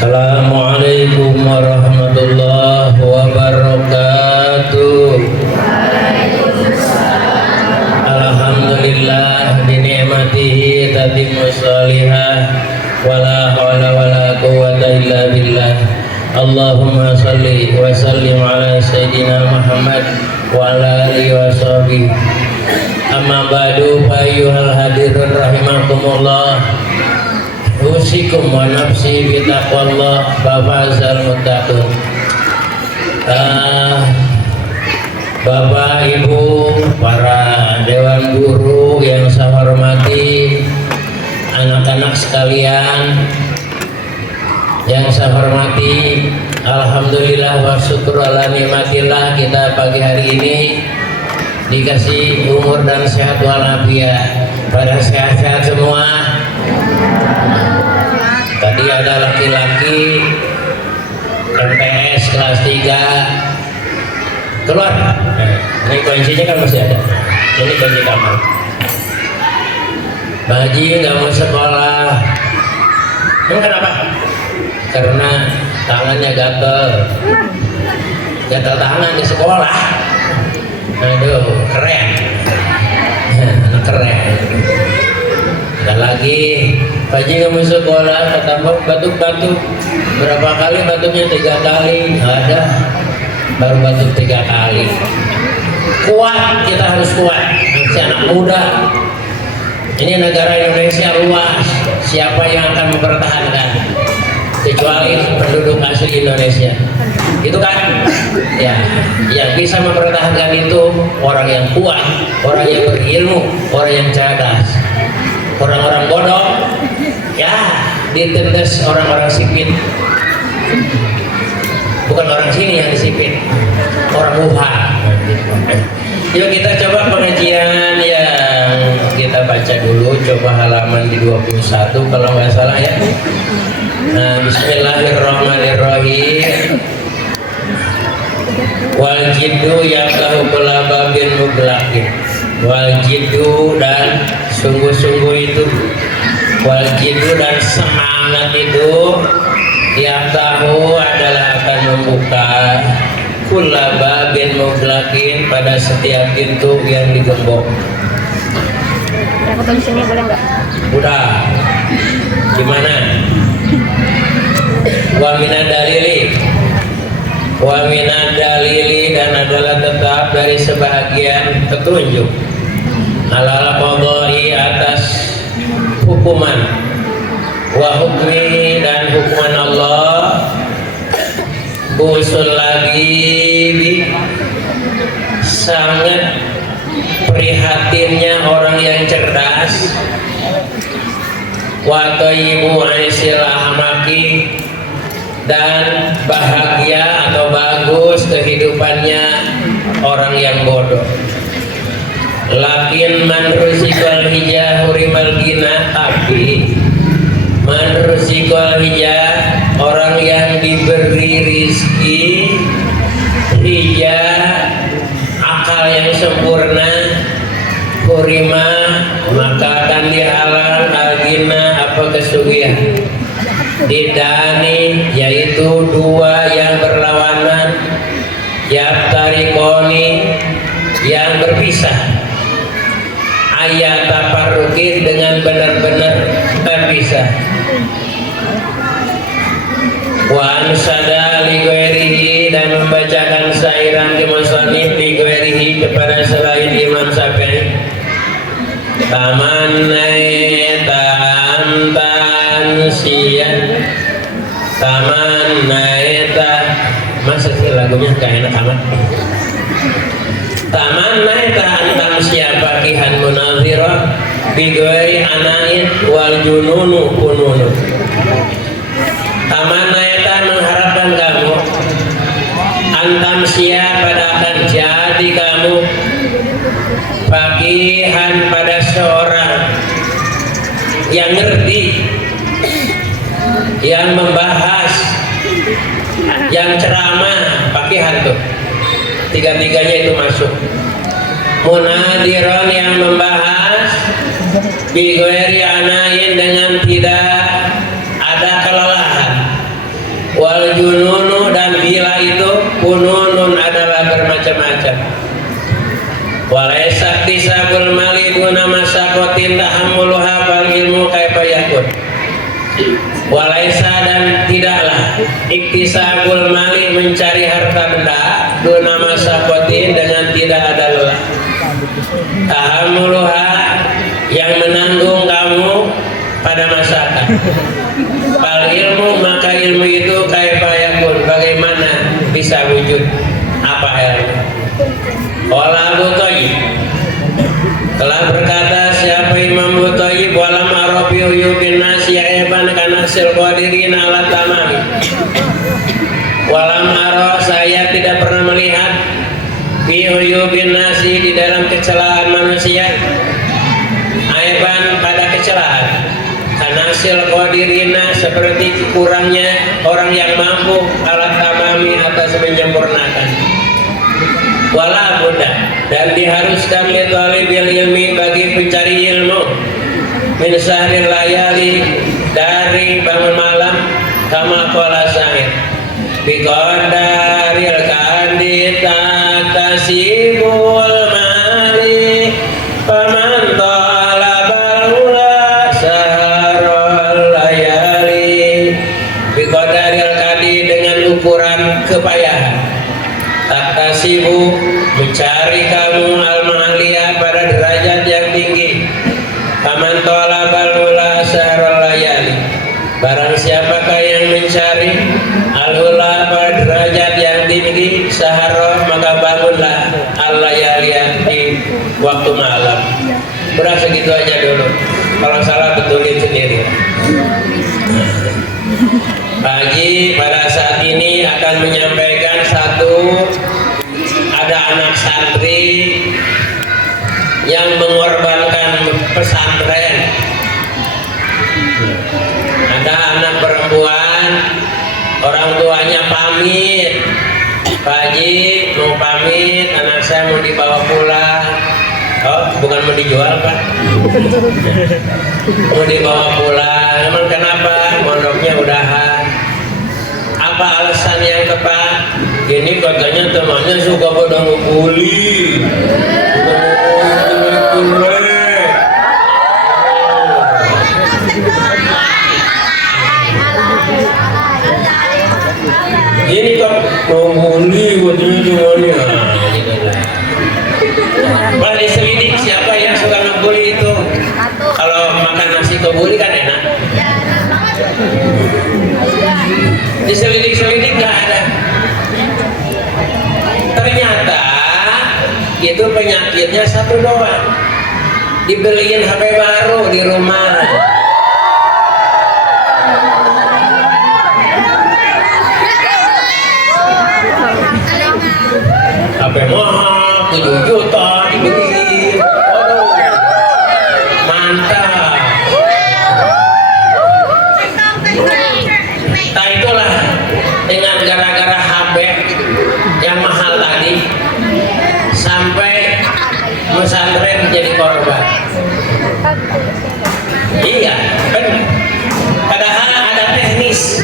Assalamualaikum warahmatullahi wabarakatuh. Alhamdulillah binikmatihi tatimmu sholihah wala haula wala quwwata illa billah. Allahumma shalli wa sallim ala sayyidina Muhammad wa ala alihi wa sahbihi. Amma ba'du fa ayyuhal hadirun rahimakumullah. Usikum wa nafsi bitaqwallah fafazal muttaqun. Bapak Ibu, para dewan guru yang saya hormati, anak-anak sekalian yang saya hormati, alhamdulillah wa syukur ala nikmatillah, kita pagi hari ini dikasih umur dan sehat walafiat. Pada sehat-sehat semua. Tadi ada laki-laki MTS kelas 3 keluar. Ini kuncinya kan masih ada. Ini kunci kamar. Baji nggak mau sekolah. Emang kenapa? Karena tangannya gatel. Gatel tangan di sekolah. Aduh, keren. Anak keren. Ada lagi, Paji nggak mau sekolah, kata batuk-batuk. Berapa kali batuknya? 3 kali. Ada, baru batuk 3 kali. Kuat, kita harus kuat. Masih anak muda. Ini negara Indonesia luas. Siapa yang akan mempertahankan? Kecuali penduduk asli Indonesia. Itu kan? Ya, yang bisa mempertahankan itu orang yang kuat, orang yang berilmu, orang yang cerdas. Orang-orang bodoh, ya ditindas orang-orang sipit. Bukan orang sini yang disipit, orang Wuhan. Yuk kita coba pengajian yang kita baca dulu. Coba halaman di 21 kalau nggak salah ya. Nah, bismillahirrahmanirrahim. Wal jiddu yaqahu kulla babin muglaqin. Wal jiddu, dan sungguh-sungguh itu, wal jiddu, dan semangat itu, yaqahu adalah akan membuka kulla babin muglaqin, pada setiap pintu yang digembok. Aku tulis ini boleh nggak? Udah. Gimana? Wa minad dalili, wa minad dalili, dan adalah tetap dari sebahagian petunjuk, alal qadai, atas hukuman, wa hukmi, dan hukuman Allah, busul lagi sangat prihatinnya orang yang cerdas, wa thayyibu aisil ahmaki, dan bahagia atau bagus kehidupannya orang yang bodoh. Lakin man rusikal hijah hurimal gina, tapi man rusikal hijah, orang yang diberi rizki hijah, akal yang sempurna, hurima, maka akan dihalang al-gina, apa kesugihan. Didani, yaitu dua yang berlawanan, yaftarikoni, yang berpisah, ayat taparruki, dengan benar-benar terpisah. Wa ansada li ghairihi, dan membacakan syairan di musannif li ghairihi, kepada selain Imam Syafi'i. Tamannaita antan siyan, tamannaita, masa sih lagunya gak enak amat. Tamannaita antan siapa kihan munazirah bighairi anain wal jununu kununu. Tamannaita, mengharapkan kamu, antam siapa, pada akan jadi kamu, fakihan, pada seorang yang ngerti, yang membahas, yang ceramah. Fakihan tuh tiga-tiganya itu masuk. Munadiron, yang membahas, bighairi anain, dengan tidak ada kelelahan, Walaisa dan tidaklah iktisabul mali mencari harta benda duna masakotin dengan tidak ada lelah. Tahamuluha yang menanggung kamu pada masakan. Fal ilmu maka ilmu itu kaifa yakun bagaimana bisa wujud apa ilmu. Qala Abu Thayyib telah berkata siapa Imam Abu Thayyib walam arabi uyubin nasi aiban kana sil qadirin ala tamami. Walam ara saya tidak pernah melihat fi uyubin nasi di dalam kecelakaan manusia aiban pada kecelakaan kana sil qadirina seperti kurangnya orang yang mampu ala tamami atas menyempurnakan. Wala buddha dan diharuskan li talibil ilmi bagi pencari ilmu min sahril layali dari bangun malam kama qala sa'id bi qadaril kadita kasibul mali faman talabal ula sahrul layali bi qadaril kadi dengan ukuran kepayahan taktasibu mencari kamu al-ma'aliyah pada derajat yang tinggi. Faman talabal ula sahrul layali barang siapakah yang mencari al-ula pada derajat yang tinggi sahara maka bangunlah al-layaliyah di waktu malam. Udah segitu aja dulu, kalau salah betulin sendiri. Pagi pada saat ini akan menyampaikan ada anak santri yang mengorbankan pesantren. Ada anak perempuan, orang tuanya pamit, Pak Haji mau pamit, anak saya mau dibawa pulang. Oh, bukan mau dijual Pak? Mau dibawa pulang. Emang kenapa? Mondoknya udahan. Apa alasan yang tepat? Ini katanya temannya suka pada ngebully. Ini kok ngebully katanya temannya. Balik selidik siapa yang suka ngebully itu? Kalau makan nasi kebuli kan enak. Diselidik-selidik nggak ada. Ternyata itu penyakitnya satu doang. Dibeliin HP baru di rumah. HP mahal 7 juta dibeliin. Mantap. Nah itulah dengan gara-gara HP yang mahal tadi sampai pesantren jadi korban. Iya, benar. Padahal ada teknis.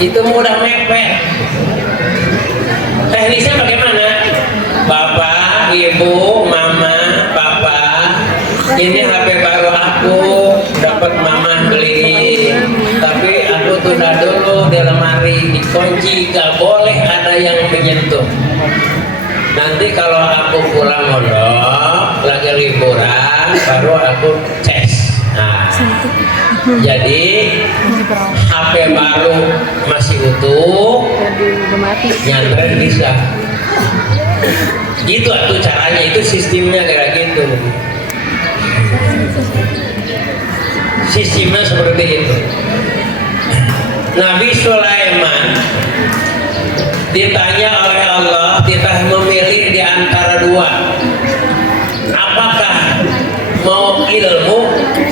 Itu mudah mepet. Teknisnya bagaimana? Bapak, ibu, mama, papa, ini HP baru aku dapat mama beli, tapi aku tunda dulu di lemari, dikunci, gak boleh ada yang menyentuh. Nanti kalau aku pulang mondok lagi liburan baru aku cas. Nah, jadi HP baru masih utuh, nyantren bisa. Gitu tuh caranya, itu sistemnya kayak gitu. Sistemnya seperti itu. Nabi Sulaiman ditanya oleh Allah, kita memilih di antara dua. Apakah mau ilmu,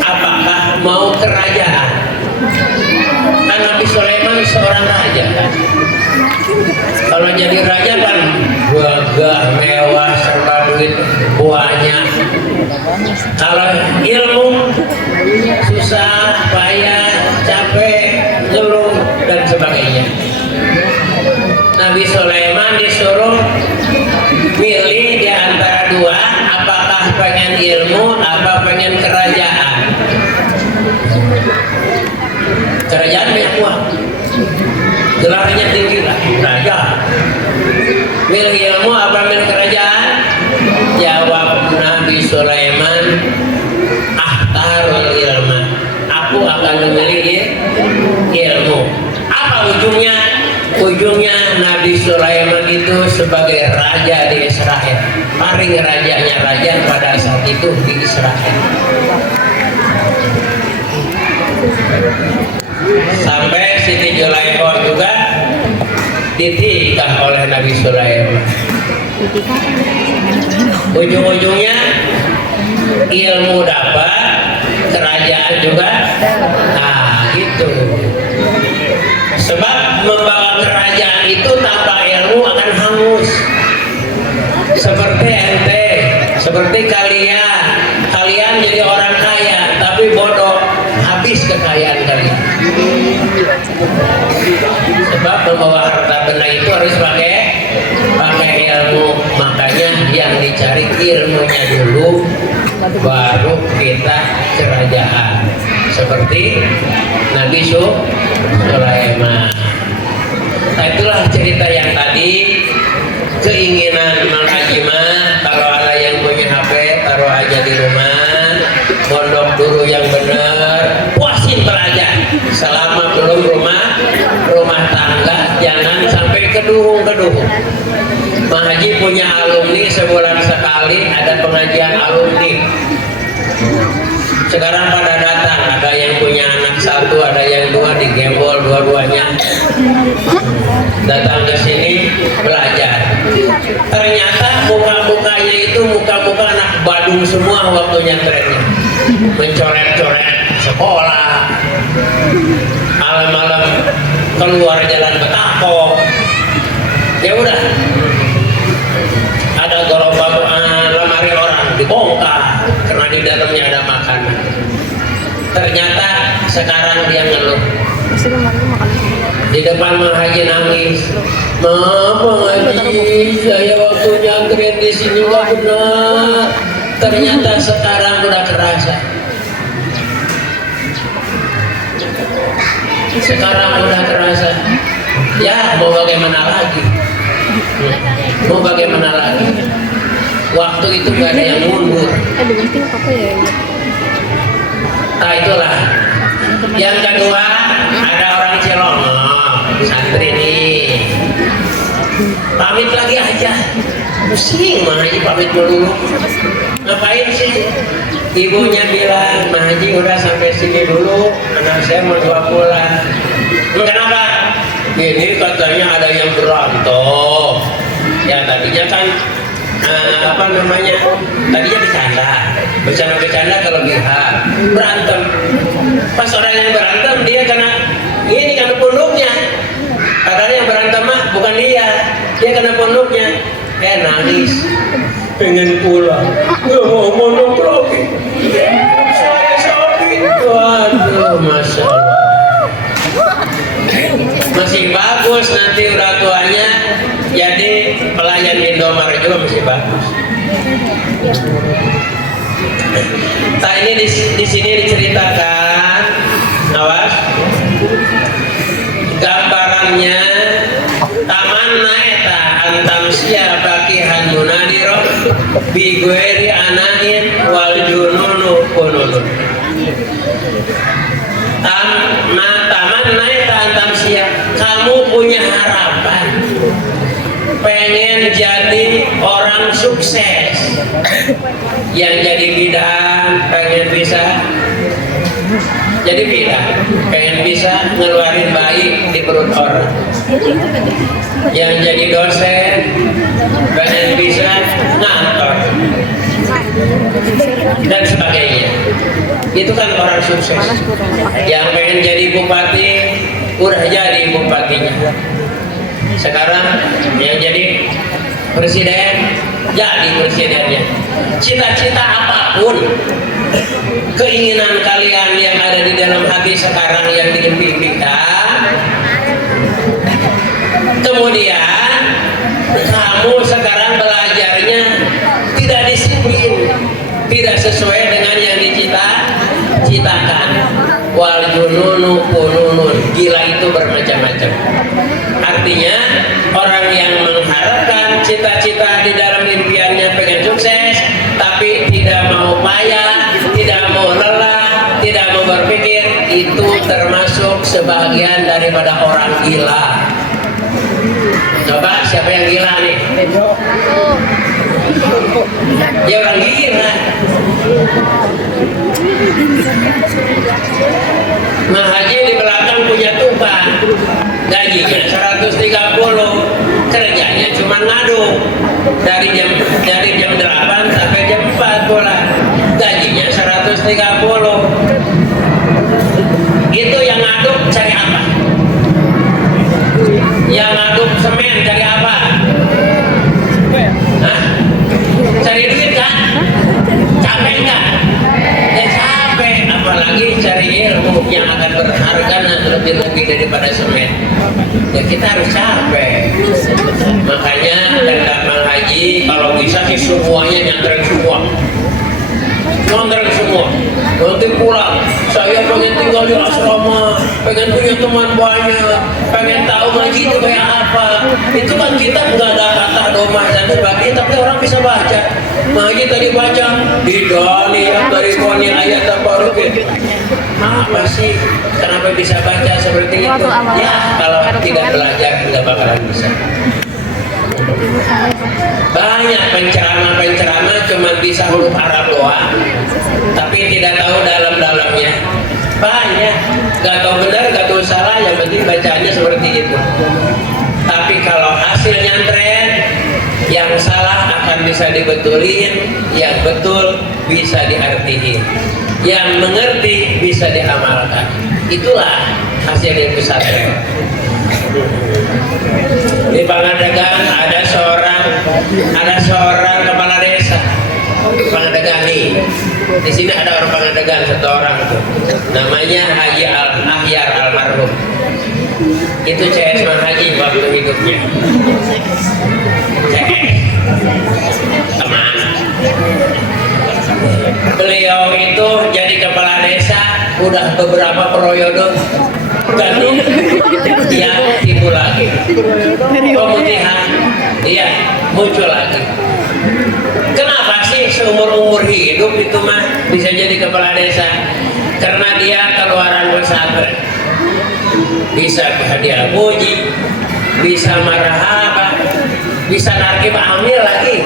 apakah mau kerajaan? Kan Nabi Sulaiman seorang raja kan. Kalau jadi raja kan gagah, mewah, serba duit banyak. Kalau ilmu susah, payah, capek, ngeluh dan sebagainya. Nabi Sulaiman disuruh milih di antara dua, apakah pengen ilmu, apa pengen kerajaan. kerajaan banyak uang, gelarnya tinggi lah, raja. Milih ilmu apa milih kerajaan? Jawab Nabi Sulaiman, ahtarul ilma, aku akan memilih ilmu. Apa ujungnya? Ujungnya Nabi Sulaiman itu sebagai raja di Israel, paling rajanya raja pada saat itu di Israel. Sampai Siti Zulaikha juga ditikah oleh Nabi Sulaiman. Ujung-ujungnya ilmu dapat, kerajaan juga. Nah, gitu. Sebab membawa kerajaan itu tanpa ilmu akan hangus. Seperti ente, seperti kalian jadi orang kaya tapi bodoh, habis kekayaan kalian. Sebab membawa harta benda itu harus pakai ilmu. Makanya yang dicari ilmunya dulu, baru kita kerajaan. Seperti Nabi Sulaiman. Nah, itulah cerita yang tadi. Keinginan Mang Haji mah, kalau ada yang punya HP taruh aja di rumah, pondok dulu yang benar, puasin belajar selama belum rumah tangga, jangan sampai keduhung. Mang Haji punya alumni sebulan sekali ada pengajian alumni. Sekarang pada datang, ada yang punya anak satu, ada yang dua, digembol dua-duanya. Datang ke sini belajar. Ternyata muka-mukanya itu muka-muka anak Badung semua waktu nyantrennya. Mencoret-coret sekolah. Malam-malam keluar jalan betako. Ya udah. Ada gerobak lemari orang dibongkar karena di dalamnya ada makanan. Ternyata sekarang dia ngeluh. Di depan Mang Haji nangis. Maaf Mang Haji, saya waktu nyantren di sini nggak benar. Ternyata sekarang udah kerasa. Sekarang udah kerasa. Ya mau bagaimana lagi? Mau bagaimana lagi? Waktu itu gak ada yang mundur. Nah itulah. Yang kedua ada orang Cilongok, santri nih. Pamit lagi aja. Pusing Mang Haji pamit dulu. Ngapain sih? Ibunya bilang, Mang Haji udah sampai sini dulu, anak saya mau dibawa pulang. Kenapa? Ini katanya ada yang berantem. Ya tadinya kan tadinya bercanda kelebihan, berantem. Pas orang yang berantem dia kena punduknya. Padahal yang berantem mah bukan dia kena punduknya. Nangis, pengen pulang, nggak mau monoplogi. Saya sakit, waduh, masya Allah. Masih bagus nanti udah tuanya jadi pelayan Indomaret juga masih bagus. Nah ini di sini diceritakan, awas, gambarannya taman naeta antam sia bakihan munadiro bigueri anain wal jununu kununu. Taman naeta antam sia, kamu punya harapan pengen jadi orang sukses, yang jadi bidan pengen bisa jadi bidan, pengen bisa ngeluarin bayi di perut orang, yang jadi dosen pengen bisa ngantor dan sebagainya. Itu kan orang sukses. Yang pengen jadi bupati udah jadi bupatinya. Sekarang yang jadi presiden jadi presidennya. Cita-cita apapun, keinginan kalian yang ada di dalam hati sekarang yang diimpikan, kemudian kamu sekarang belajarnya tidak disiplin, tidak sesuai dengan yang dicita-citakan. Wal jununu kununu cita-cita di dalam impiannya pengen sukses, tapi tidak mau payah, tidak mau lelah, tidak mau berpikir, itu termasuk sebagian daripada orang gila. Coba siapa yang gila nih? Ya orang gila. Mah Haji di belakang punya tumpah, gajinya 130, kerjanya cuma ngaduk dari jam 8 sampai jam 4 pula, gajinya 130. Itu yang ngaduk cari apa? Yang ngaduk semen cari apa? Hah? Cari duit kan? Capek nggak? Ya capek, apalagi cari ilmu yang akan berharga dan lebih daripada semen. Ya kita harus capek. Makanya dan Mang Haji kalau bisa sih semuanya nyanterin semua. Nganterin semua. Nanti pulang, saya pengen tinggal di asrama, pengen punya teman banyak, pengen tahu ngaji itu kayak apa. Itu kan kita nggak ada kata domah dan sebagainya, tapi orang bisa baca. Ngaji tadi baca di Doni dari Boni ayat terbaru gitu. Apa sih? Kenapa bisa baca seperti itu? Ya kalau tidak belajar nggak bakalan bisa. Banyak penceramah cuma bisa huruf Arab doang, tapi tidak tahu dalam-dalamnya. Banyak, gak tahu benar, gak tahu salah, yang penting bacanya seperti itu. Tapi kalau hasil nyantren, yang salah akan bisa dibetulin, yang betul bisa diartiin, yang mengerti bisa diamalkan. Itulah hasil dari pesantren. Di Pangandaran ada seorang kepala desa Pangandaran nih. Di sini ada orang Pangandaran satu orang tuh, namanya Haji Ahyar almarhum. Itu CS Mang Haji waktu hidupnya. CS teman. Beliau itu jadi kepala desa udah beberapa periode, ganti dia timbul lagi, pemutihan dia muncul lagi. Kenapa sih seumur hidup itu mah bisa jadi kepala desa? Karena dia keluaran pesantren, bisa hadiah puji, bisa marhaba, bisa narkib amil lagi.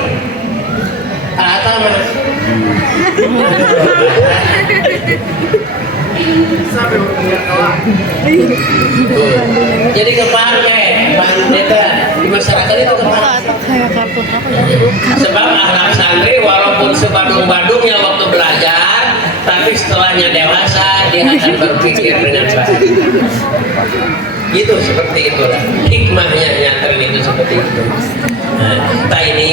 Mah jadi kepake pandeta di masyarakat itu kepake. Sebab anak santri walaupun sebadung-badungnya waktu belajar, tapi setelahnya dewasa dia akan berpikir dengan baik. Itu seperti itulah hikmahnya nyantren itu seperti itu. Nah, ini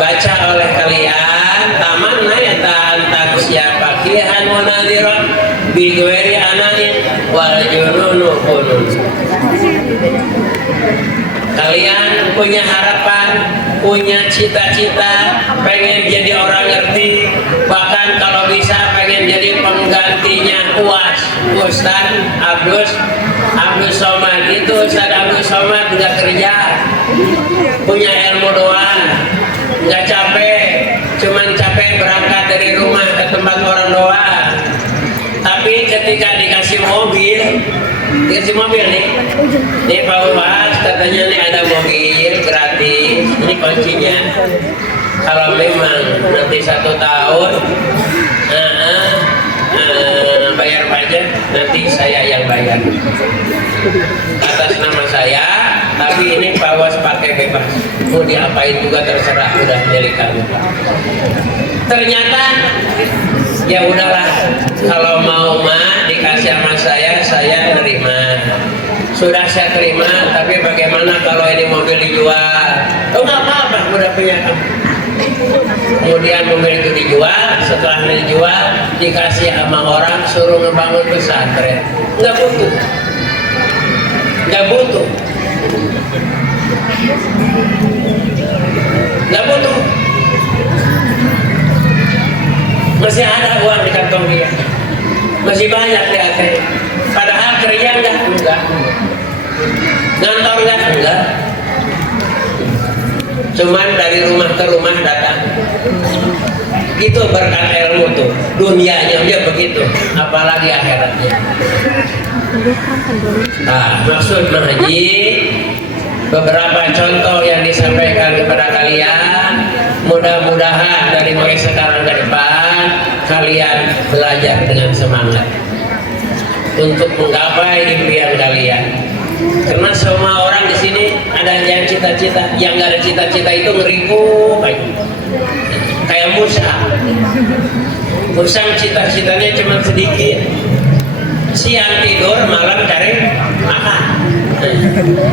baca oleh kalian taman nayatan taksya pakihan wanadiran bigweri anain wal jununu kunun. Kalian punya harapan, punya cita-cita, pengen jadi orang ngerti, bahkan kalau bisa pengen jadi penggantinya UAS, Ustaz Abdus Somad. Itu Ustaz Abdus Somad nggak kerja, punya ilmu doang, nggak capek, cuman capek berangkat dari rumah ke tempat orang doang. Tapi ketika dikasih mobil nih Pak Uwas katanya nih ada mobil gratis, ini kuncinya. Kalau memang nanti 1 tahun bayar pajak, nanti saya yang bayar atas nama saya, tapi ini Pak Uwas pakai bebas, mau diapain juga terserah, udah milik kamu. Ternyata ya udahlah, kalau mau mah dikasih sama saya nerima. Sudah saya terima, tapi bagaimana kalau ini mobil dijual? Oh nggak apa-apa, udah punya kamu. Kemudian mobil itu dijual, setelah dijual dikasih sama orang suruh ngebangun pesantren. Nggak butuh. Masih ada uang di kantong dia, masih banyak di ATM. Padahal kerja enggak, ngantor enggak. cuman dari rumah ke rumah datang. Itu berkat ilmu tuh, dunianya dia begitu, apalagi akhiratnya. Nah, maksud mengaji beberapa contoh yang disampaikan kepada kalian, mudah-mudahan dari mulai sekarang ke depan kalian belajar dengan semangat untuk menggapai impian kalian. Karena semua orang di sini ada yang cita-cita, yang nggak ada cita-cita itu ngeribu kayak Musa. Musa cita-citanya cuma sedikit, siang tidur, malam cari makan.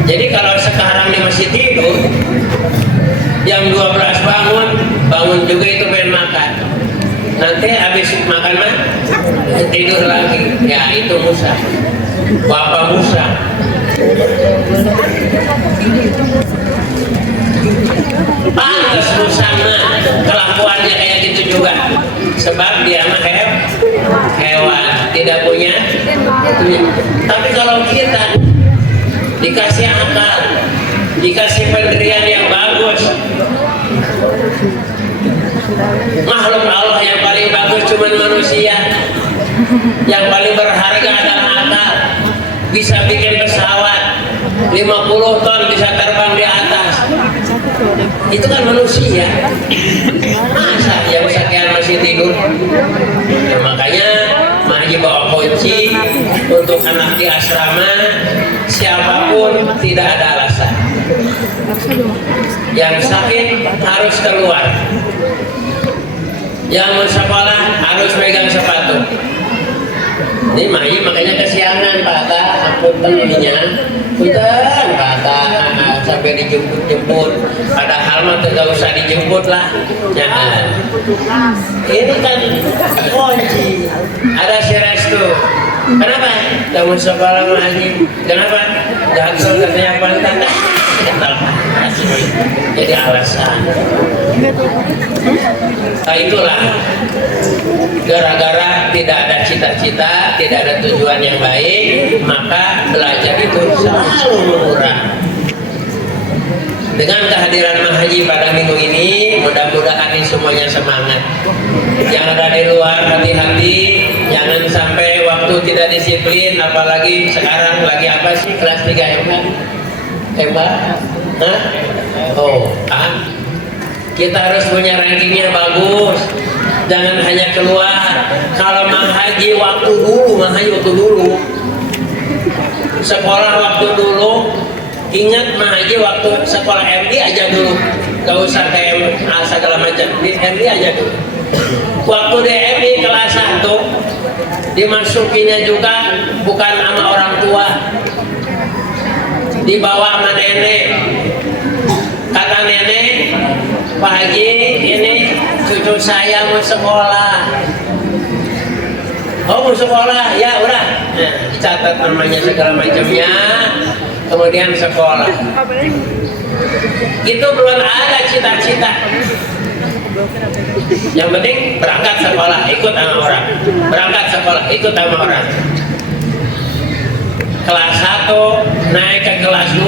Jadi kalau sekarang dia masih tidur, jam 12 bangun juga itu pengen makan. Nanti habis makan mah tidur lagi. Ya itu Musa, Bapak Musa. Pantas Musa kelakuannya kayak gitu juga, sebab dia mah hewan, tidak punya. Tapi kalau kita dikasih akal, dikasih pendirian yang bagus, makhluk Allah yang paling bagus cuma manusia, yang paling berharga adalah akal. Bisa bikin pesawat 50 ton bisa terbang di atas, itu kan manusia. Masa yang sekian masih tidur? Ya, makanya Mahaji bawa kunci untuk anak di asrama, siapapun tidak ada alasan. Yang sakit harus keluar, yang mau sekolah harus megang sepatu. Ini Mahaji makanya kesiangan Pak, ampun ininya, punten Pak, sampai dijemput-jemput. Padahal mah tidak usah dijemput lah. Jangan. Ini kan kunci. Ada si Restu. Kenapa? Kamu sekolah Mahaji. Kenapa? Gagal katanya pantat. Jadi alasan. Nah, itulah gara-gara tidak ada cita-cita, tidak ada tujuan yang baik, maka belajar itu selalu mengurang. Dengan kehadiran Mahaji pada minggu ini, mudah-mudahan ini semuanya semangat. Yang ada di luar hati-hati, jangan sampai waktu tidak disiplin, apalagi sekarang lagi apa sih kelas 3 MA? MA? Hah? Oh, kita harus punya rankingnya bagus. Jangan hanya keluar. Kalau Mahaji waktu dulu, sekolah waktu dulu, ingat Mahaji waktu sekolah MD aja dulu, gak usah kayak segala macam, di MD aja dulu. Waktu di MD kelas 1 dimasukinya juga bukan sama orang tua, dibawa sama nenek. Kata nenek, Pak Haji, ini cucu saya mau sekolah. Oh, mau sekolah? Ya udah. Nah, dicatat namanya segala macamnya, kemudian sekolah. Itu belum ada cita-cita. Yang penting berangkat sekolah, ikut sama orang. Berangkat sekolah, ikut sama orang. Kelas 1 naik ke kelas 2,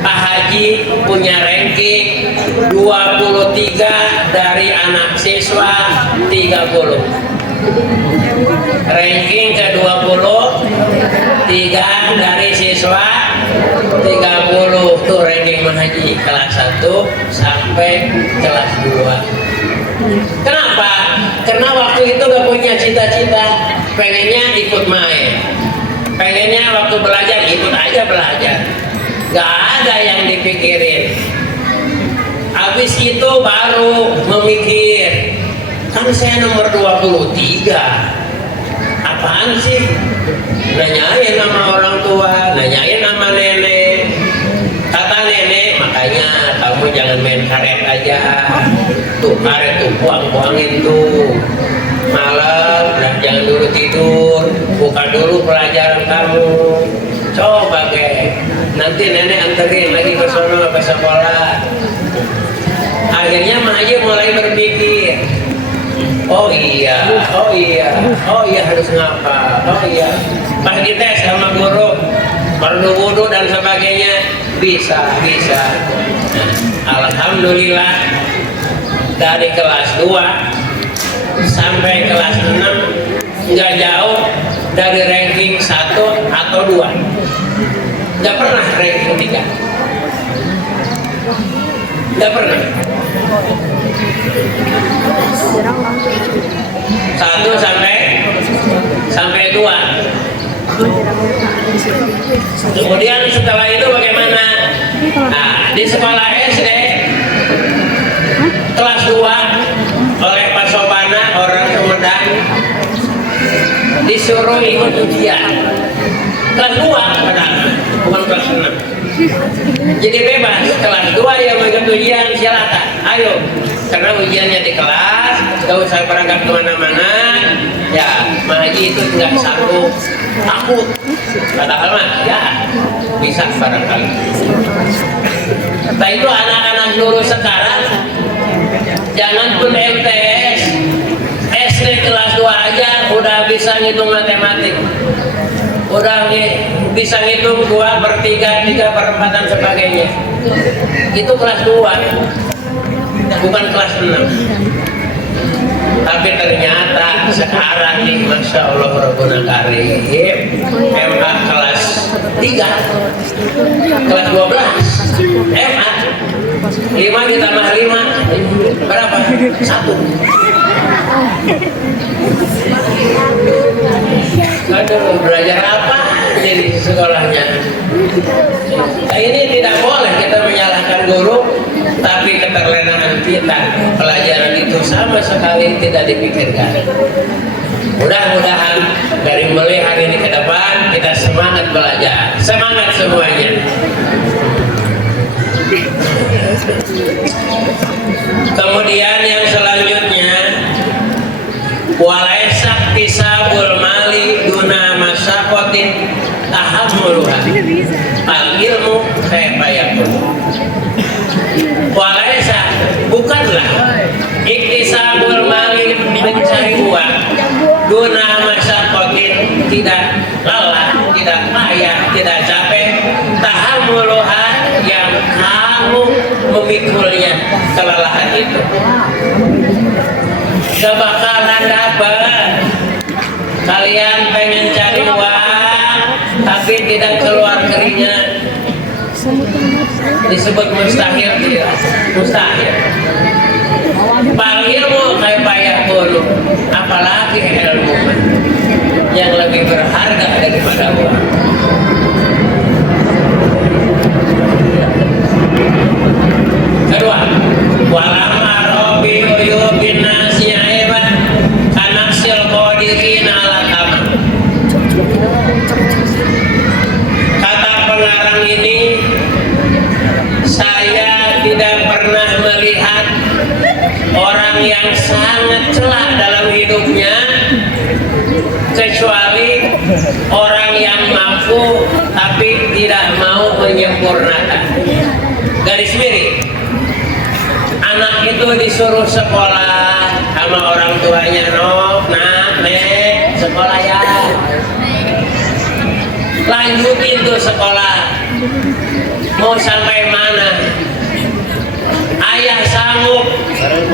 Pak Haji punya ranking 23 dari anak siswa 30. Ranking ke 23 dari siswa 30. Tuh ranking Mahaji kelas 1 sampai kelas 2. Kenapa? Karena waktu itu gak punya cita-cita, pengennya ikut main, pengennya waktu belajar ikut aja belajar, gak ada yang dipikirin. Habis itu baru memikir, kan saya nomor 23, apaan sih? Nanyain sama orang tua, nanyain sama nenek. Kata nenek, makanya kamu jangan main karet aja. Tuh karet tuh, buang-buangin tuh. Malam, jangan dulu tidur, buka dulu pelajaran kamu. Coba nanti nenek anterin lagi ke sono ke sekolah. Akhirnya Mahaji mulai berpikir, oh iya harus ngapa, oh iya pas dites sama guru perlu wudhu dan sebagainya, bisa Alhamdulillah dari kelas 2 sampai kelas 6 nggak jauh dari ranking 1 atau 2, nggak pernah ranking 3, nggak pernah. 1 sampai 2. Kemudian setelah itu bagaimana? Nah, di sekolah SD kelas 2 oleh Pak Sobana orang Sumedang disuruh ikut ujian kelas 2 padahal bukan kelas 6. Jadi bebas kelas 2 yang mau ikut ujian silakan, ayo, karena ujiannya di kelas, gak usah berangkat kemana-mana. Ya, Mahaji itu nggak sanggup, takut, padahal mah ya bisa barangkali. Nah itu anak-anak dulu sekarang, jangan pun MTS, SD kelas 2 aja udah bisa ngitung matematik, udah bisa ngitung 2/3, 3/4 dan sebagainya. Itu kelas 2, bukan kelas 6. Tapi ternyata sekarang nih, Masya Allah Rabbuna Karim, MA kelas 3, kelas 12, MA 5 ditambah 5 berapa? 1. Aduh, belajar apa jadi sekolahnya? Nah, ini tidak boleh kita menyalahkan guru, tapi keterlenaan kita, pelajaran itu sama sekali tidak dipikirkan. Mudah-mudahan dari mulai hari ini ke depan kita semangat belajar, semangat semuanya. Kemudian yang selanjutnya, walaesak tisabul mali duna masyakotin tahammuluha al ilmu kayfayakun. Walaesak, bukanlah iktisabul mali mencari uang duna masyakotin, tidak lelah, tidak payah, tidak capek, tahammuluha yang kamu memikulnya kelelahan itu, gak bakalan dapat. Kalian pengen cari uang tapi tidak keluar keringat, disebut mustahil. Tidak mustahil. Pal ilmu kayak payah dulu, apalagi ilmu yang lebih berharga daripada uang. Kedua, walama robi uyubin nasi aiban kanaksil qadirin ala tama. Kata pengarang ini, saya tidak pernah melihat orang yang sangat celak dalam hidupnya kecuali orang yang mampu tapi tidak mau menyempurnakan. Garis miring, anak itu disuruh sekolah sama orang tuanya, nek sekolah ya, lanjutin tuh sekolah, mau sampai mana? Ayah sanggup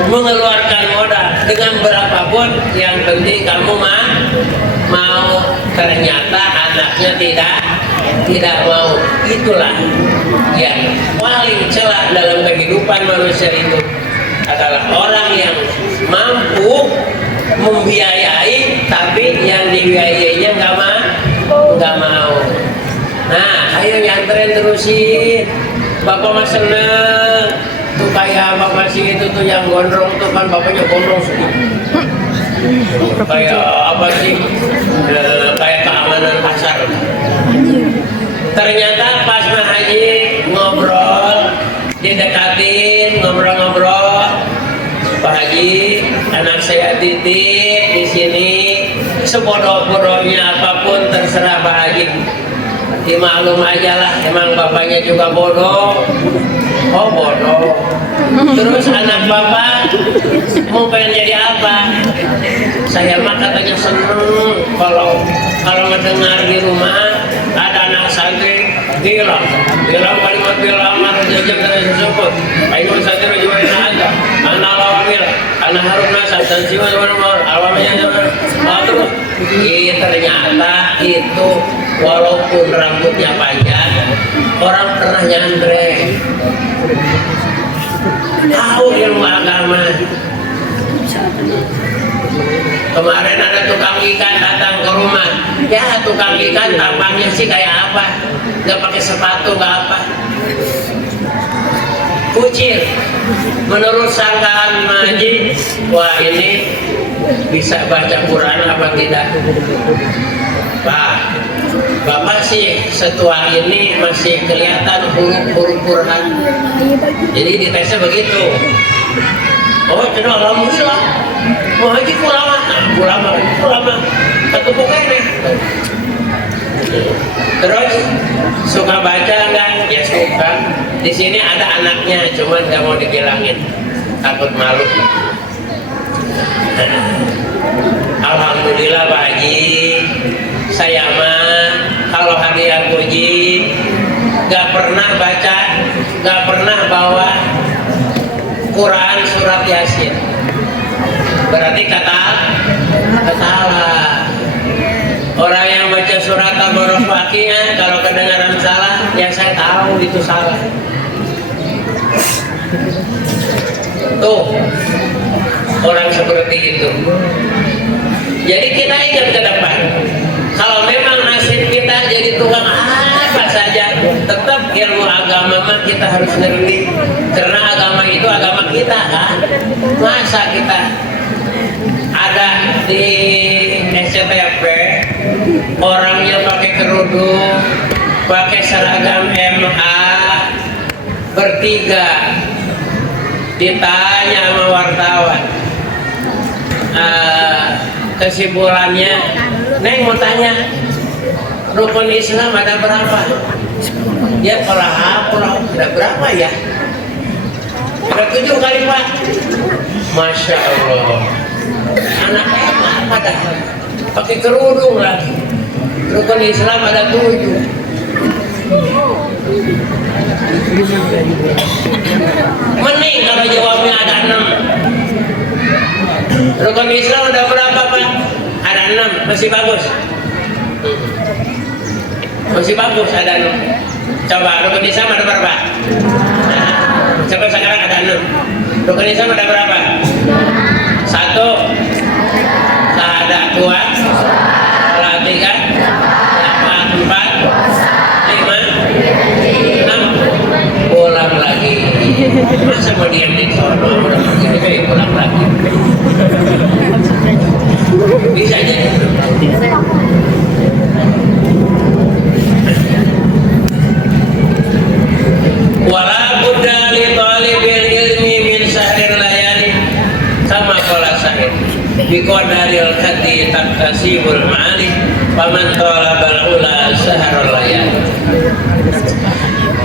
mengeluarkan modal dengan berapapun, yang penting kamu mau. Ternyata anaknya tidak mau. Itulah yang paling celak dalam kehidupan manusia itu, adalah orang yang mampu membiayai tapi yang dibiayainya nggak mau. Nah, ayo nyantren terusin. Bapak mah seneng tuh, kayak bapak sih itu tuh yang gondrong tuh kan, bapaknya gondrong sedikit. Kayak apa sih? Kayak keamanan pasar. Ternyata pas Haji ngobrol, didekatin, ngobrol-ngobrol, Pak Haji, anak saya titip di sini, sebodoh-bodohnya apapun terserah Pak Haji. Dimaklum aja lah, emang bapaknya juga bodoh. Oh bodoh. Terus anak bapak mau pengen jadi apa? Saya mah katanya seneng kalau mendengar di rumah ada anak santri gila, bilang kalimat bilang mana jajak dan sesuatu ayo saja jual aja anak lawamil anak harun nasab dan siwa awalnya terus ternyata itu walaupun rambutnya panjang orang pernah nyandreng tahu ilmu agama. Kemarin ada tukang ikan datang ke rumah, ya tukang ikan tampangnya sih kayak apa, nggak pakai sepatu nggak apa, kucing. Menurut sangkaan Maji, wah ini bisa baca Quran apa tidak? Pak, Bapak sih setua ini masih kelihatan huruf Quran, jadi ditesnya begitu. Oh, jadi alhamdulillah. Mau haji ulama, ketupukan nih. Terus suka baca enggak? Ya suka. Di sini ada anaknya, cuman nggak mau dikilangin, takut malu. Alhamdulillah Pak Haji, saya mah kalau hadiah puji nggak pernah baca, nggak pernah bawa Quran surat Yasin. Berarti katalah orang yang baca surat Al-Baqarah kalau kedengaran salah, ya saya tahu itu salah. Tuh orang seperti itu. Jadi kita ingat ke depan. Kalau memang nasib kita jadi tukang apa saja, tetap ilmu agama mah kita harus ngerti. Karena agama itu agama kita kan. Masa kita ada di SCTV orangnya pakai kerudung, pakai seragam MA, bertiga, ditanya sama wartawan, kesimpulannya, Neng mau tanya, rukun Islam ada berapa? Ya kalau ada berapa ya? Ada 7 kali Pak. Masya Allah. Anak emak padahal pakai kerudung lagi. Rukun Islam ada 7. Mending kalau jawabnya ada 6. Rukun Islam ada berapa Pak? Ada 6, masih bagus. Masih bagus ada 6. Coba rukun Islam ada berapa? Nah, coba sekarang ada 6. Rukun Islam ada berapa? 1. Ada 2. Salah 3. 4. 5. 6. Pulang lagi. Masa mau diam di sono? Udah begini kayak pulang lagi. Bisa jadi. Wala budda li talibil ilmi min sahrir layali kama qala sahir bi qadaril khati taktasibul ma'ali faman talabal ula sahrul layali.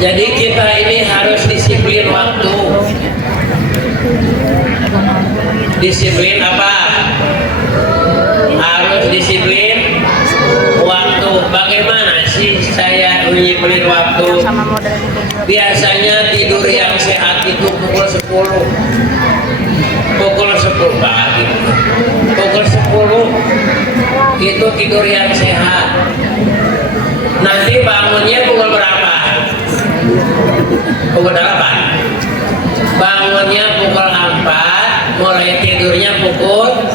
Jadi kita ini harus disiplin waktu. Disiplin apa? Harus disiplin waktu. Bagaimana sih saya menyisiplin waktu? Biasanya tidur yang sehat itu pukul 10. Pukul 10 pagi. Pukul 10 itu tidur yang sehat. Nanti bangunnya pukul berapa? Pukul 8. Bangunnya pukul 4, mulai tidurnya pukul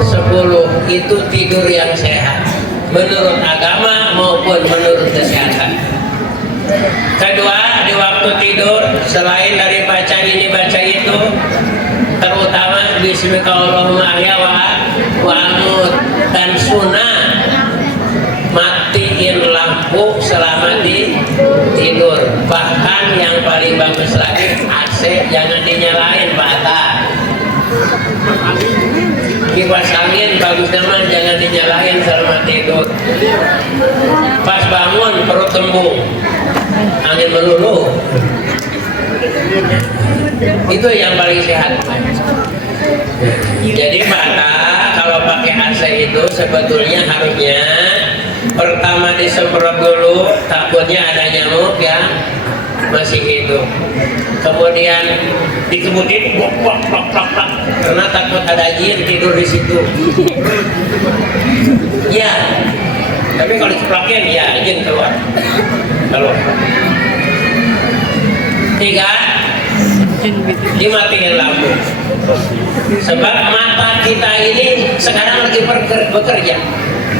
10. Itu tidur yang sehat menurut agama maupun menurut kesehatan. Kedua, di waktu tidur selain dari baca ini baca itu, terutama bismillahirrahmanirrahim wa amut dan sunnah matiin lampu selama di tidur. Bahkan yang paling bagus lagi AC jangan dinyalain Pak Atta. Kipas angin bagus teman jangan dinyalain selama tidur. Pas bangun perut tembung, angin melulu. Itu yang paling sehat. Jadi Mata kalau pakai AC itu sebetulnya harusnya pertama disemprot dulu, takutnya ada nyamuk yang masih hidup. Kemudian dikemudian plak karena takut ada jin tidur di situ. Ya, tapi kalau diceplakin ya jin keluar. Tiga, dimatiin lampu. Sebab mata kita ini sekarang lagi bekerja.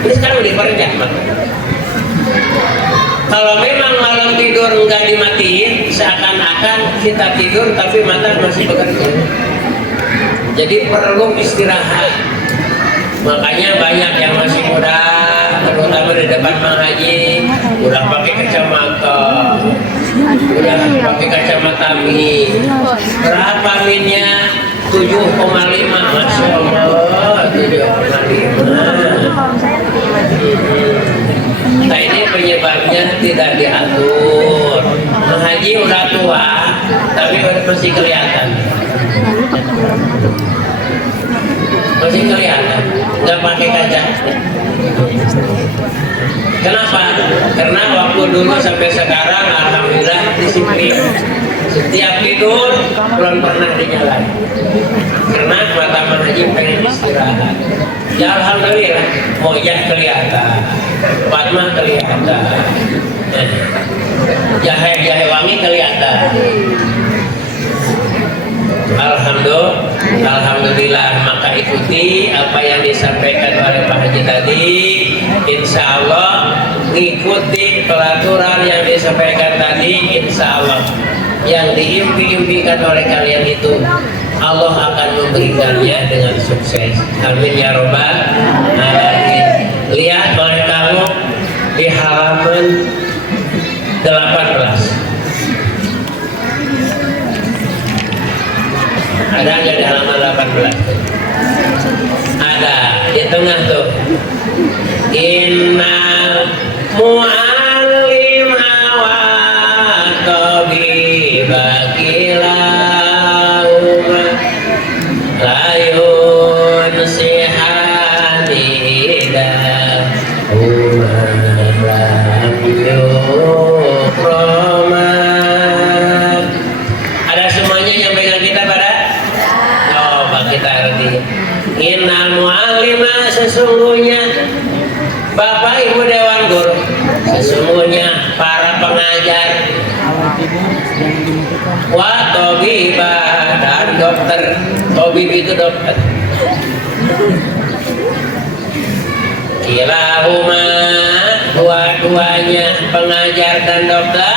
Ini sekarang bekerja mata. Kalau memang malam tidur nggak dimatiin, seakan-akan kita tidur tapi mata masih bekerja. Jadi perlu istirahat. Makanya banyak yang masih muda, terutama di depan Mang Haji, udah pakai kacamata, udah pakai kacamata min. Berapa minnya? 7,5. Masya Allah, 7,5. Nah ini penyebabnya tidak diatur. Mang Haji udah tua, tapi masih kelihatan. Masih kelihatan, nggak pakai kaca. Kenapa? Karena waktu dulu sampai sekarang alhamdulillah disiplin. Setiap tidur belum pernah dinyalain. Karena mata Mang Haji pengen istirahat. Ya alhamdulillah, Mojah kelihatan, Fatmah kelihatan, jahe wangi kelihatan. Alhamdulillah, maka ikuti apa yang disampaikan oleh Pak Haji tadi. Insya Allah ikuti pelaturan yang disampaikan tadi. Insya Allah yang diimpi-impikan oleh kalian itu Allah akan memberikannya dengan sukses. Amin ya robbal alamin. Lihat oleh kamu di halaman 18. Ada nggak di halaman 18? Ada di tengah tuh. Innal mu'allima wa tabiba kilahuma layun sihani idahuma lam yukroma. Ada semuanya yang pegang kita pada? Kita arti innal mu'allima, sesungguhnya Bapak Ibu Dewan Guru, sesungguhnya para pengajar, wa tobiba, dan dokter. Tobib itu dokter. Kilahuma, dua-duanya pengajar dan dokter,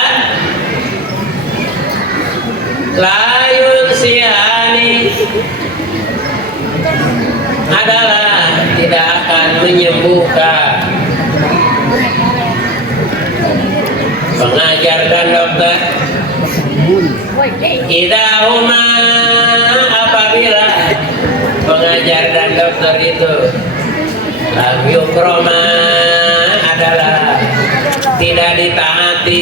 layun sihani, adalah tidak akan menyembuhkan. Pengajar dan dokter idahuma, apabila pengajar dan dokter itu lam yukroma, adalah tidak ditaati,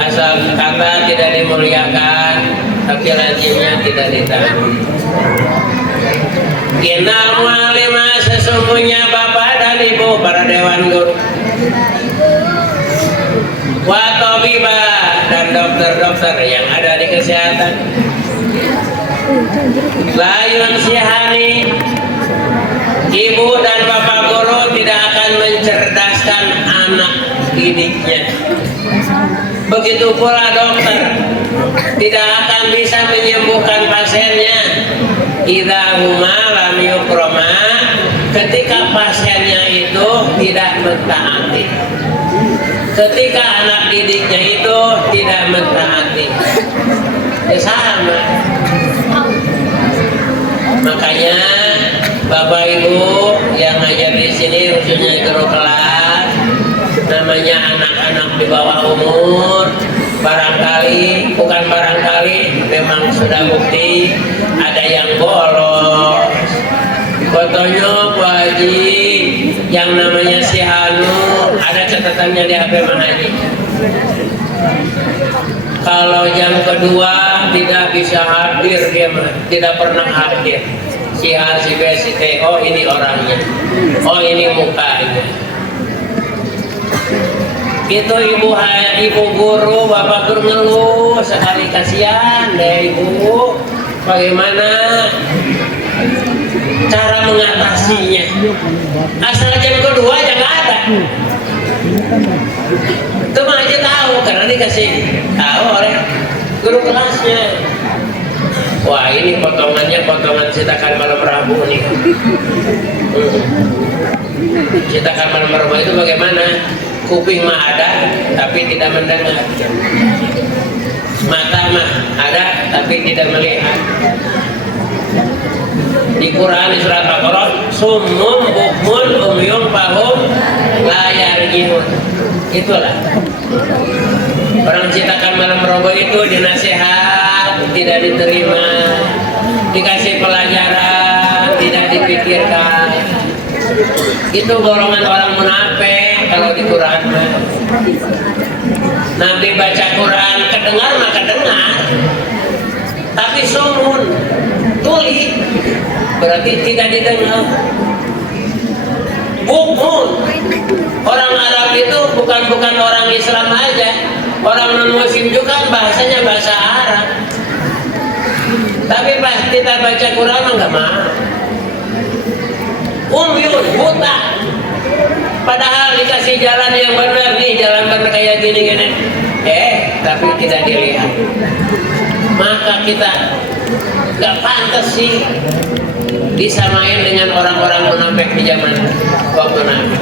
asal kata tidak dimuliakan, tapi lazimnya tidak ditaati. Innal mu'allima, sesungguhnya bapak dan ibu para dewan guru, wa tabiba, dan dokter-dokter yang ada di kesehatan, layun sihani, ibu dan bapak guru tidak akan mencerdaskan anak didiknya. Begitu pula dokter tidak akan bisa menyembuhkan pasiennya. Idza huma lam yukroma, ketika pasiennya itu tidak mentaati, ketika anak didiknya itu tidak mentaati, ya sama. Makanya Bapak Ibu yang ngajar di sini, khususnya guru kelas, namanya anak-anak di bawah umur, barangkali memang sudah bukti ada yang bolos. Fotonya Bu Haji yang namanya si Hanu, ada catatannya di HP Mang Haji. Kalau jam kedua tidak bisa hadir, dia tidak pernah hadir. Si A, si B, si T, oh ini orangnya, oh ini mukanya. Itu ibu guru, bapak guru ngeluh sekali, kasihan deh ibu. Bagaimana cara mengatasinya? Asal jam kedua jangan ada. Itu mah aja tahu karena dikasih tahu oleh guru kelasnya. Wah ini potongannya potongan cetakan malam Rabu nih. Cetakan malam Rabu itu bagaimana? Kuping mah ada tapi tidak mendengar, mata mah ada tapi tidak melihat. Di Quran di surat Baqarah, summun bukmun umyun fahum la yarji'un. Itulah orang cetakan malam Rabu itu dinasihat tidak diterima, dikasih pelajaran tidak dipikirkan. Itu golongan orang munafik kalau di Quran. Nabi baca Quran kedengar mah kedengar, tapi sumun tuli berarti tidak didengar. Bukmun, orang Arab itu bukan orang Islam aja, orang non Muslim juga bahasanya bahasa Arab. Tapi pas kita baca Quran nggak mau. Umyun, buta. Padahal dikasih jalan yang benar nih, jalan benar kayak gini-gini. Tapi tidak dilihat. Maka kita gak pantas sih disamain dengan orang-orang munafik di zaman waktu Nabi.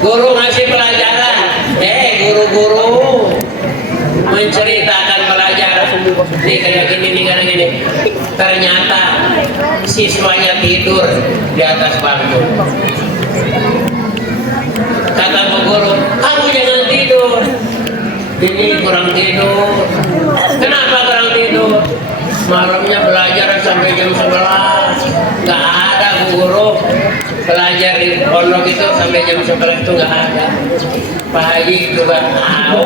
Guru ngasih pelajaran, guru-guru menceritakan pelajaran nih kayak gini nih kayak gini. Ternyata siswanya tidur di atas bangku. Kata bu guru, kamu jangan tidur. Ini kurang tidur. Kenapa kurang tidur? Malamnya belajar sampai jam 11. Gak ada bu guru belajar di pondok itu sampai jam 11 itu gak ada. Pak Haji juga tahu.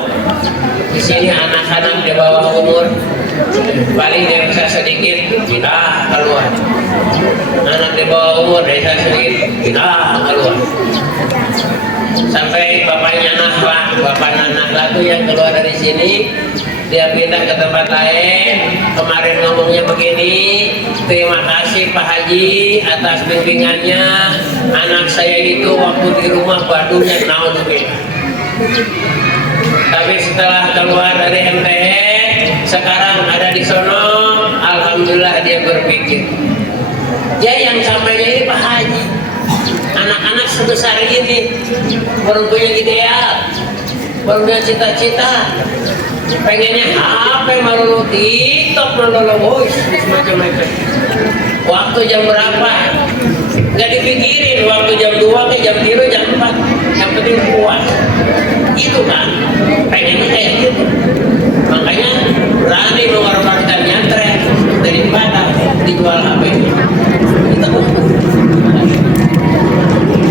Di sini anak-anak di bawah umur paling dewasa sedikit kita keluar. Anak di bawah umur dewasa sedikit kita keluar. Sampai bapaknya Nahla, bapak Nahla itu yang keluar dari sini, dia pindah ke tempat lain. Kemarin ngomongnya begini, terima kasih Pak Haji atas bimbingannya. Anak saya itu waktu di rumah badunya naudzubillah. Tapi setelah keluar dari MTS, sekarang ada di sono, alhamdulillah dia berpikir. Ya yang sampainya ini Pak Haji, anak-anak sebesar ini baru punya ideal, baru punya cita-cita, pengennya apa melulu TikTok melulu macam-macam. Waktu jam berapa? Nggak dipikirin. Waktu jam 2 ke jam 3 jam 4, yang penting puas. Itu kan pengennya kayak gitu. Makanya berani mengorbankan nyantret daripada dijual HP. Itu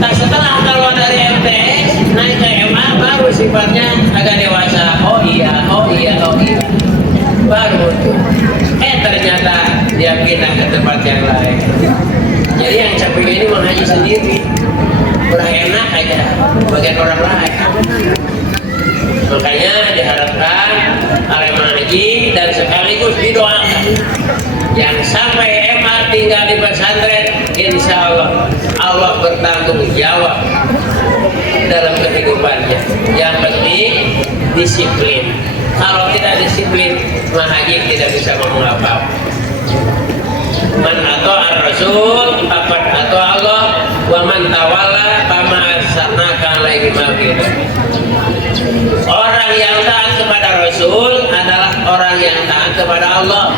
nah, setelah keluar dari MTS naik ke MA baru sifatnya agak dewasa. Oh iya baru tuh ternyata dia pindah ke tempat yang lain. Jadi yang capek ini menghaji sendiri, udah enak aja bagian orang lain. Makanya diharapkan oleh mengaji dan sekaligus didoakan yang sampai MA tinggal di pesantren, insya Allah bertanggung jawab dalam kehidupannya. Yang penting disiplin. Kalau tidak disiplin, mahaji tidak bisa ngomong apa-apa. Man ata'ar Rasul faqad ata'a Allah wa man tawalla fama arsalnaka alaihi hafidh. Orang yang taat kepada Rasul adalah orang yang taat kepada Allah.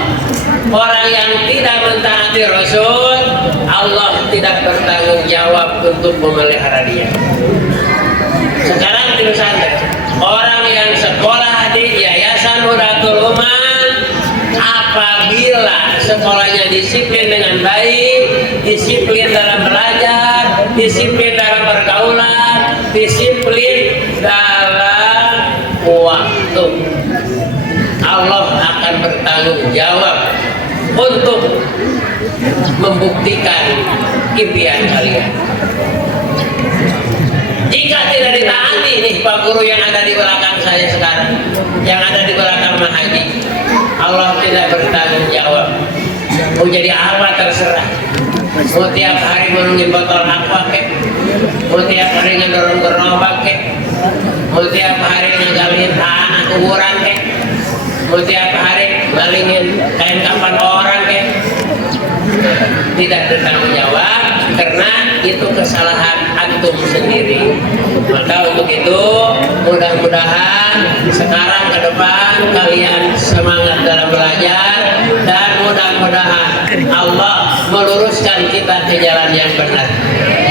Orang yang tidak mentaati Rasul, Allah tidak bertanggung jawab untuk memelihara dia. Sekarang di pesantren, orang yang sekolah di Yayasan Hudatul Uman, apabila sekolahnya disiplin dengan baik, disiplin dalam belajar, disiplin dalam pergaulan, disiplin dalam waktu, Allah akan bertanggung jawab untuk membuktikan impian kalian. Jika tidak ditaati nih Pak Guru yang ada di belakang saya sekarang, yang ada di belakang Pak Haji, Allah tidak bertanggung jawab. Mau jadi apa terserah. Mau tiap hari menunggu botol aqua kek, mau tiap hari ngedorong gerobak kek, mau tiap hari ngegaliin tanah kuburan kek, mau tiap hari malingin kain kapan orang kek, tidak bertanggung jawab karena itu kesalahan antum sendiri. Maka untuk itu mudah-mudahan sekarang ke depan kalian semangat dalam belajar dan mudah-mudahan Allah meluruskan kita ke jalan yang benar,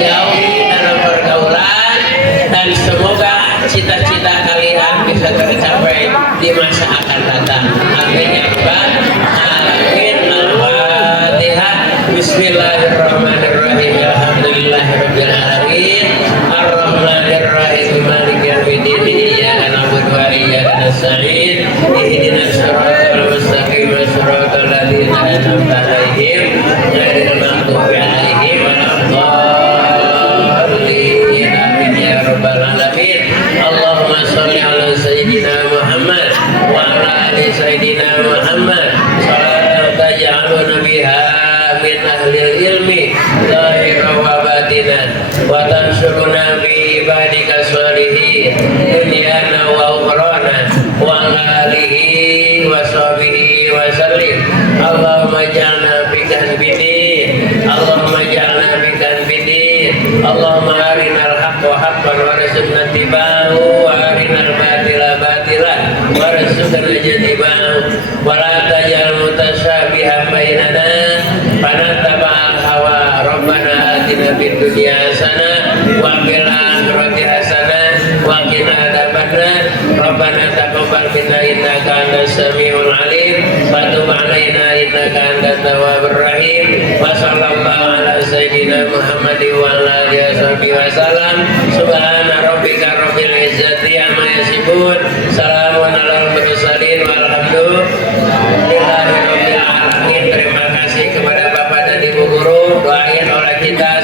jauhi dalam pergaulan, dan semoga cita-cita kalian bisa tercapai di masa akan datang. Amin ya rabbal alamin. Al-Fatihah. Bismillahirrahmanirrahim. Alhamdulillahirabbil alamin. Ar-Rahmanirrahim. Maliki yaumiddin. Iyyaka na'budu wa iyyaka nasta'in. Ihdinas siratal mustaqim. Siratal ladzina an'amta 'alaihim ghairil maghdubi 'alaihim waladdallin. Amin ya rabbal alamin. Allahumma shalli ala sayyidina Muhammad wa ala ali sayyidina Muhammad. Salatan taj'aluna biha min ahlil ilmi zahira wa batina wa tansuruna bi ibadika sholihin dunyana wa ukhrana wa alihi wa sahbihi wa sallim. Allahumma ja'alna bikan bidin, Allahumma ja'alna bikan bidin, Allahumma arinal haqqa haqqan warzuqna tibau wa arinal batila batilan warzuqna jatibahu wa la taj'al mutasyabihan bainana fanataba'al hawa. Rabbana atina fid dunya hasanah wa fil akhirati hasanah wa qina adzabannar. Rabbana taqabbal minna innaka antas samiul alim wa tub 'alaina innaka antat tawwabur rahim. Wa sallallahu ala sayyidina Muhammad wa ala alihi wasallam. Subhana rabbika rabbil izzati amma yasifun. Salamun alal mursalin walhamdulillahi rabbil alamin. Terima kasih kepada Bapak dan Ibu guru, doain oleh kita